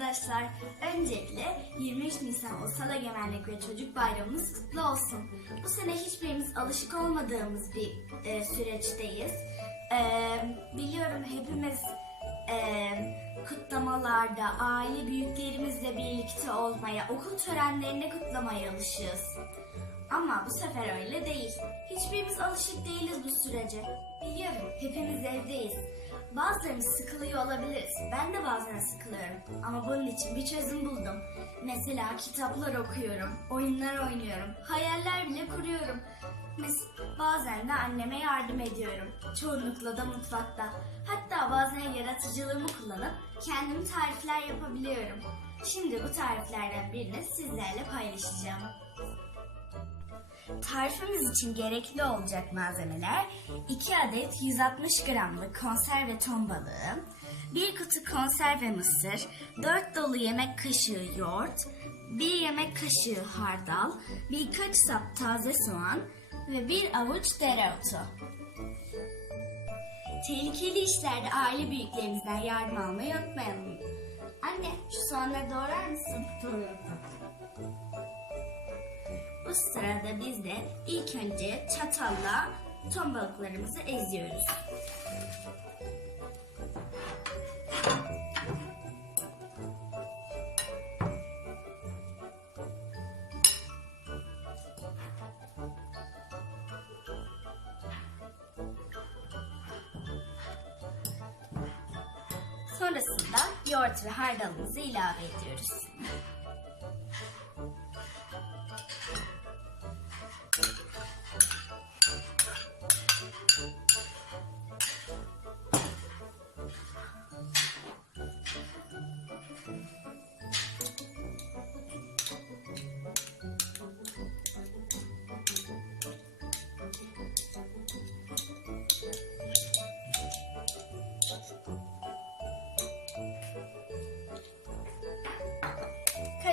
Arkadaşlar. Öncelikle 23 Nisan Ulusal Egemenlik ve Çocuk Bayramımız kutlu olsun. Bu sene hiçbirimiz alışık olmadığımız bir e, süreçteyiz. E, biliyorum hepimiz e, kutlamalarda aile büyüklerimizle birlikte olmaya, okul törenlerini kutlamaya alışığız. Ama bu sefer öyle değil. Hiçbirimiz alışık değiliz bu sürece. Biliyorum hepimiz evdeyiz. Bazılarımız sıkılıyor olabiliriz. Ben de bazen sıkılıyorum. Ama bunun için bir çözüm buldum. Mesela kitaplar okuyorum, oyunlar oynuyorum, hayaller bile kuruyorum. Mes- bazen de anneme yardım ediyorum. Çoğunlukla da mutfakta. Hatta bazen yaratıcılığımı kullanıp kendim tarifler yapabiliyorum. Şimdi bu tariflerden birini sizlerle paylaşacağım. Tarifimiz için gerekli olacak malzemeler 2 adet 160 gramlık konserve ton balığı, 1 kutu konserve mısır, 4 dolu yemek kaşığı yoğurt, 1 yemek kaşığı hardal, birkaç sap taze soğan ve 1 avuç dereotu. Tehlikeli işlerde aile büyüklerimizden yardım almayı unutmayalım. Anne şu soğanları doğrar mısın? Bu sırada biz de ilk önce çatalla ton balıklarımızı eziyoruz. Sonrasında yoğurt ve hardalımızı ilave ediyoruz.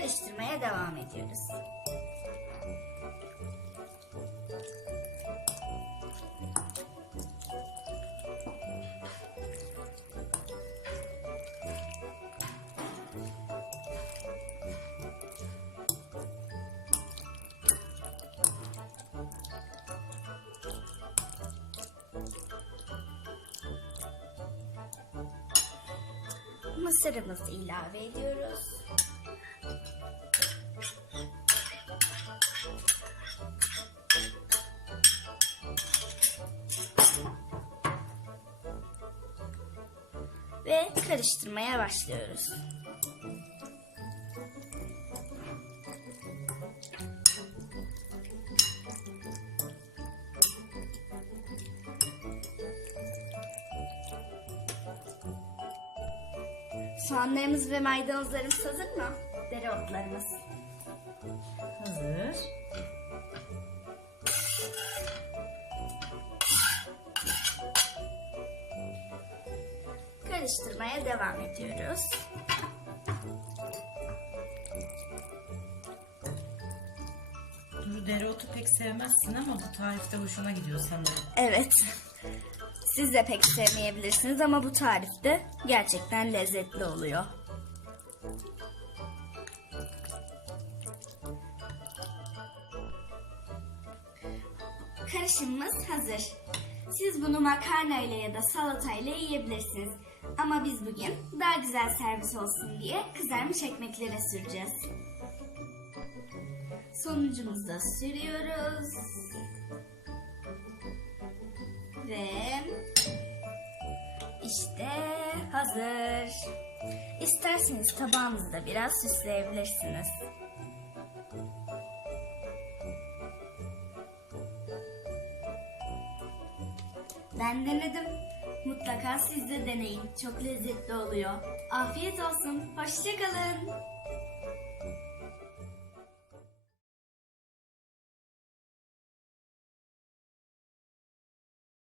Karıştırmaya devam ediyoruz. Mısırımızı ilave ediyoruz. Ve karıştırmaya başlıyoruz. Soğanlarımız ve maydanozlarımız hazır mı? Dereotlarımız. Hazır. Karıştırmaya devam ediyoruz. Duru dereotu pek sevmezsin ama bu tarifte hoşuna gidiyor sanırım. Evet. Siz de pek sevmeyebilirsiniz ama bu tarifte gerçekten lezzetli oluyor. Karışımımız hazır. Siz bunu makarna ile ya da salata ile yiyebilirsiniz. Ama biz bugün daha güzel servis olsun diye kızarmış ekmeklere süreceğiz. Sonucumuzu da sürüyoruz. Ve işte hazır. İsterseniz tabağınızı da biraz süsleyebilirsiniz. Ben denedim. Mutlaka siz de deneyin. Çok lezzetli oluyor. Afiyet olsun. Hoşçakalın.